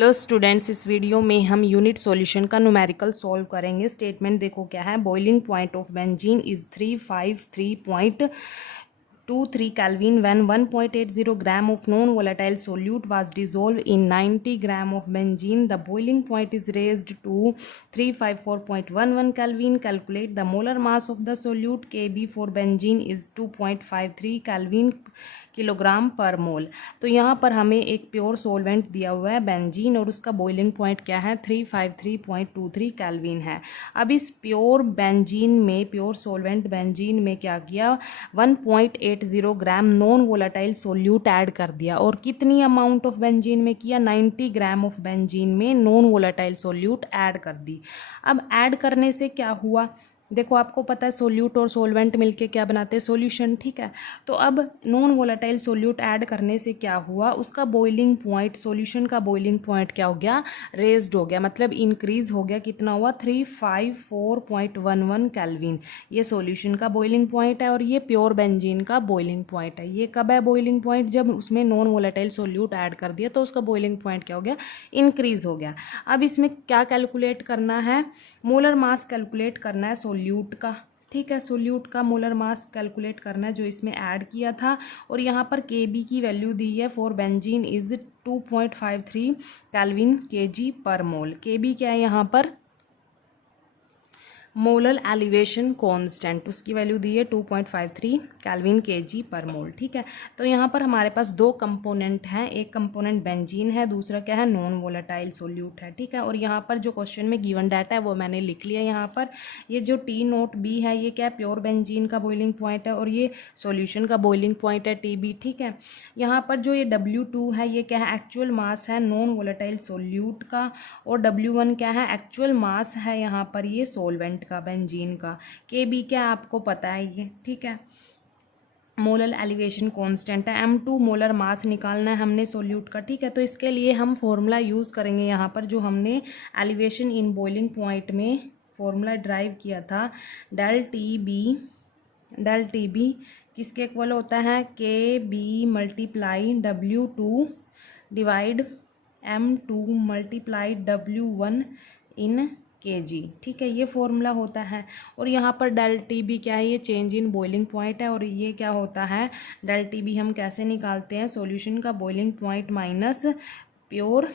Hello students, इस video में हम यूनिट सॉल्यूशन का न्यूमेरिकल सॉल्व करेंगे। स्टेटमेंट देखो क्या है। Boiling point of benzene is 353.23 Kelvin when 1.80 gram of non-volatile solute was dissolved in 90 gram of benzene. The boiling point is raised to 354.11 Kelvin. Calculate the molar mass of the solute. Kb for benzene is 2.53 Kelvin kilogram पर मोल। तो यहाँ पर हमें एक pure solvent दिया हुआ है benzene और उसका बॉइलिंग पॉइंट क्या है 353.23 केल्विन है। अब इस प्योर बेंजीन में, प्योर सोलवेंट बेंजीन में क्या किया, 1.80 ग्राम नॉन वोलेटाइल सोल्यूट ऐड कर दिया। और कितनी अमाउंट ऑफ बेंजीन में किया, 90 ग्राम ऑफ बेंजीन में नॉन वोलेटाइल सोल्यूट ऐड कर दी। अब ऐड करने से क्या हुआ, देखो आपको पता है सोल्यूट और सोलवेंट मिलके क्या बनाते हैं, सॉल्यूशन, ठीक है। तो अब नॉन वोलेटाइल सोल्यूट ऐड करने से क्या हुआ, उसका बॉइलिंग पॉइंट, सॉल्यूशन का बॉइलिंग पॉइंट क्या हो गया, रेज्ड हो गया, मतलब इंक्रीज हो गया। कितना हुआ, 354.11 केल्विन। ये सॉल्यूशन का बॉइलिंग पॉइंट है और ये प्योर बेंजीन का बॉइलिंग पॉइंट है। ये कब है बॉइलिंग पॉइंट, जब उसमें नॉन वोलेटाइल सोल्यूट ऐड कर दिया तो उसका बॉइलिंग पॉइंट क्या हो गया, इंक्रीज हो गया। अब इसमें क्या कैलकुलेट करना है, मोलर मास कैलकुलेट करना है सोल्यूट का, ठीक है। सोल्यूट का मोलर मास कैलकुलेट करना है जो इसमें ऐड किया था। और यहाँ पर Kb की वैल्यू दी है for benzene is 2.53 kelvin Kg पर मोल। Kb क्या है यहाँ पर, मोलर एलिवेशन कांस्टेंट, उसकी वैल्यू दी है 2.53 केल्विन Kg पर मोल, ठीक है। तो यहाँ पर हमारे पास दो कंपोनेंट हैं, एक कंपोनेंट बेंजीन है, दूसरा क्या है, नॉन वोलेटाइल सोल्यूट है, ठीक है। और यहाँ पर जो क्वेश्चन में गिवन डाटा है वो मैंने लिख लिया यहाँ पर। ये जो T0B है ये क्या है, प्योर बेंजीन का बॉइलिंग पॉइंट है और ये सोल्यूशन का बॉइलिंग पॉइंट है Tb, ठीक है। यहाँ पर जो ये W2 है ये क्या है, एक्चुअल मास है नॉन वोलेटाइल सोल्यूट का, और W1 क्या है, एक्चुअल मास है यहाँ पर ये सोलवेंट का, बेंजीन का। Kb क्या आपको पता है ये, ठीक है। मोलर एलिवेशन कांस्टेंट है। M2 मोलर मास निकालना है हमने सोल्यूट का, ठीक है। तो इसके लिए हम फॉर्मूला यूज़ करेंगे यहाँ पर, जो हमने एलिवेशन इन बॉइलिंग पॉइंट में फॉर्मूला ड्राइव किया था। डेल टी बी किसके इक्वल होता है, Kb multiply W2 divide M2 multiply W1 इन Kg, ठीक है। ये फॉर्मूला होता है। और यहाँ पर डेल टी बी क्या है, ये चेंज इन बॉइलिंग पॉइंट है। और ये क्या होता है, डेल टी बी हम कैसे निकालते हैं, सॉल्यूशन का boiling point minus pure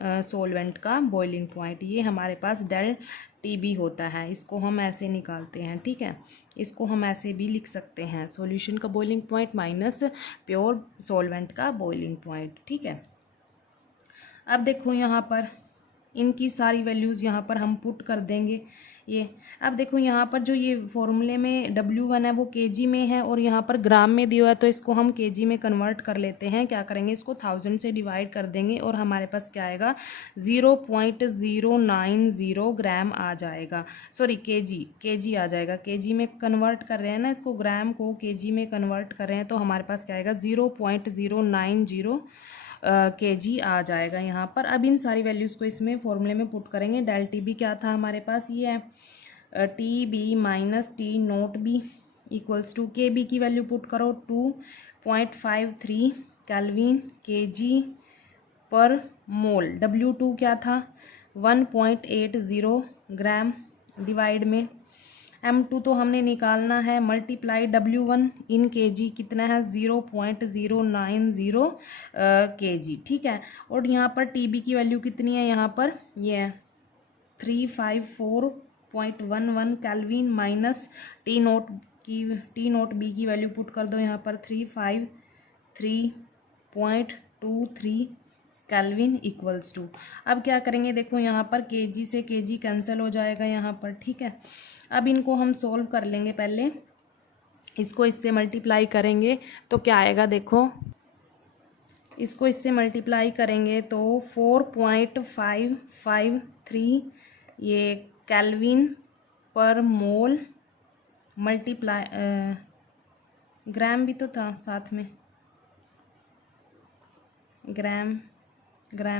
solvent का बॉइलिंग पॉइंट, ये हमारे पास डेल टी बी होता है। इसको हम ऐसे निकालते हैं, ठीक है। इसको हम ऐसे भी लिख सकते हैं, सॉल्यूशन का boiling point minus pure solvent का बॉइलिंग पॉइंट, ठीक है। अब देखो यहाँ पर इनकी सारी वैल्यूज़ यहाँ पर हम पुट कर देंगे ये। अब देखो यहाँ पर जो ये फॉर्मूले में W1 है वो Kg में है और यहाँ पर ग्राम में दिया हुआ है, तो इसको हम Kg में कन्वर्ट कर लेते हैं। क्या करेंगे, इसको 1000 से डिवाइड कर देंगे और हमारे पास क्या आएगा, 0.090 ग्राम आ जाएगा। सॉरी Kg आ जाएगा। Kg में कन्वर्ट कर रहे हैं ना इसको, ग्राम को Kg में कन्वर्ट कर रहे हैं, तो हमारे पास क्या आएगा, 0.090 Kg आ जाएगा यहाँ पर। अब इन सारी वैल्यूज़ को इसमें फॉर्मूले में पुट करेंगे। डेल टी बी क्या था हमारे पास, ये है Tb minus T0B equals to Kb की वैल्यू पुट करो 2.53 केल्विन Kg पर मोल। W2 क्या था, 1.80 ग्राम डिवाइड में M2 तो हमने निकालना है, मल्टीप्लाई W1 इन Kg कितना है, 0.090 Kg, ठीक है। और यहाँ पर Tb की वैल्यू कितनी है, यहाँ पर ये है 354.11 केल्विन माइनस T0B की वैल्यू पुट कर दो यहाँ पर 353.23 केल्विन इक्वल्स टू। अब क्या करेंगे, देखो यहाँ पर Kg से Kg कैंसिल हो जाएगा यहाँ पर, ठीक है। अब इनको हम सोल्व कर लेंगे, पहले इसको इससे मल्टीप्लाई करेंगे तो क्या आएगा, देखो इसको इससे मल्टीप्लाई करेंगे तो 4.553 ये केल्विन पर मोल मल्टीप्लाई, ग्राम भी तो था साथ में, ग्राम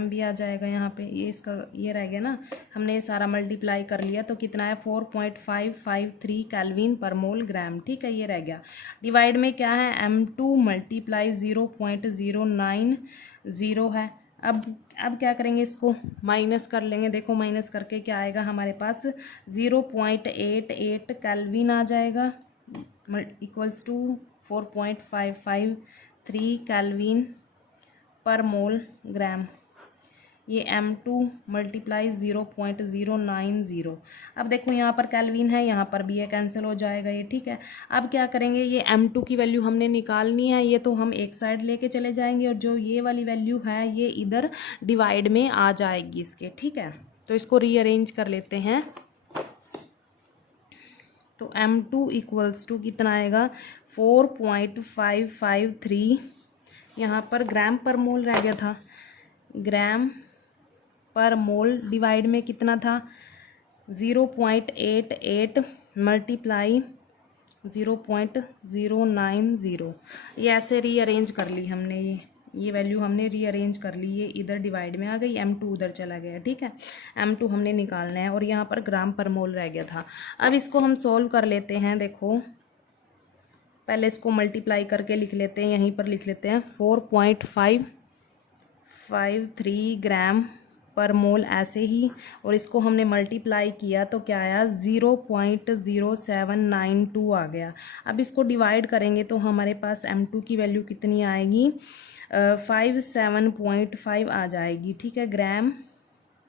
भी आ जाएगा यहाँ पे, ये इसका ये रह गया ना, हमने ये सारा मल्टीप्लाई कर लिया तो कितना है 4.553 केल्विन पर मोल ग्राम, ठीक है। ये रह गया। डिवाइड में क्या है, M2 मल्टीप्लाई 0.090 है, अब क्या करेंगे, इसको माइनस कर लेंगे। देखो माइनस करके क्या आएगा हमारे पास, 0.88 केल्विन आ जाएगा, इक्वल्स टू 4.553 केल्विन पर मोल ग्राम। ये M2 मल्टीप्लाई 0.090। अब देखो यहाँ पर केल्विन है, यहाँ पर भी ये कैंसिल हो जाएगा ये, ठीक है। अब क्या करेंगे, ये M2 की वैल्यू हमने निकालनी है, ये तो हम एक साइड लेके चले जाएंगे और जो ये वाली वैल्यू है ये इधर डिवाइड में आ जाएगी इसके, ठीक है। तो इसको रीअरेंज कर लेते हैं। तो M2 इक्वल्स टू कितना आएगा, 4.553, यहाँ पर ग्राम पर मोल रह गया था, ग्राम पर मोल डिवाइड में कितना था, 0.88 मल्टीप्लाई 0.090। ये ऐसे रीअरेंज कर ली हमने, ये वैल्यू हमने रीअरेंज कर ली, ये इधर डिवाइड में आ गई, M2 उधर चला गया, ठीक है। M2 हमने निकालना है और यहाँ पर ग्राम पर मोल रह गया था। अब इसको हम सोल्व कर लेते हैं। देखो पहले इसको मल्टीप्लाई करके लिख लेते हैं, यहीं पर लिख लेते हैं 4.553 ग्राम पर मोल ऐसे ही, और इसको हमने मल्टीप्लाई किया तो क्या आया, 0.0792 आ गया। अब इसको डिवाइड करेंगे तो हमारे पास M2 की वैल्यू कितनी आएगी, 57.5 आ जाएगी, ठीक है, ग्राम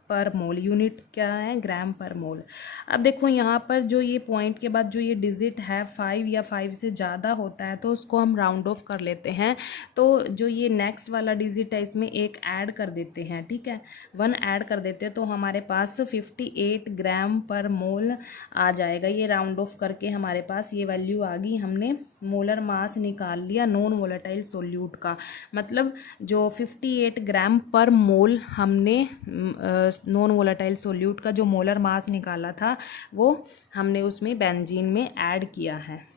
पर मोल। यूनिट क्या है, ग्राम पर मोल। अब देखो यहाँ पर जो ये पॉइंट के बाद जो ये डिजिट है 5 या 5 से ज़्यादा होता है तो उसको हम राउंड ऑफ कर लेते हैं। तो जो ये नेक्स्ट वाला डिजिट है इसमें एक ऐड कर देते हैं, ठीक है, 1 ऐड कर देते हैं तो हमारे पास 58 ग्राम पर मोल आ जाएगा। ये राउंड ऑफ करके हमारे पास ये वैल्यू आ गई। हमने मोलर मास निकाल लिया नॉन वोलेटाइल सोल्यूट का, मतलब जो 58 ग्राम पर मोल हमने नॉन वोलेटाइल सोल्यूट का जो मोलर मास निकाला था वो हमने उसमें बेंजीन में ऐड किया है।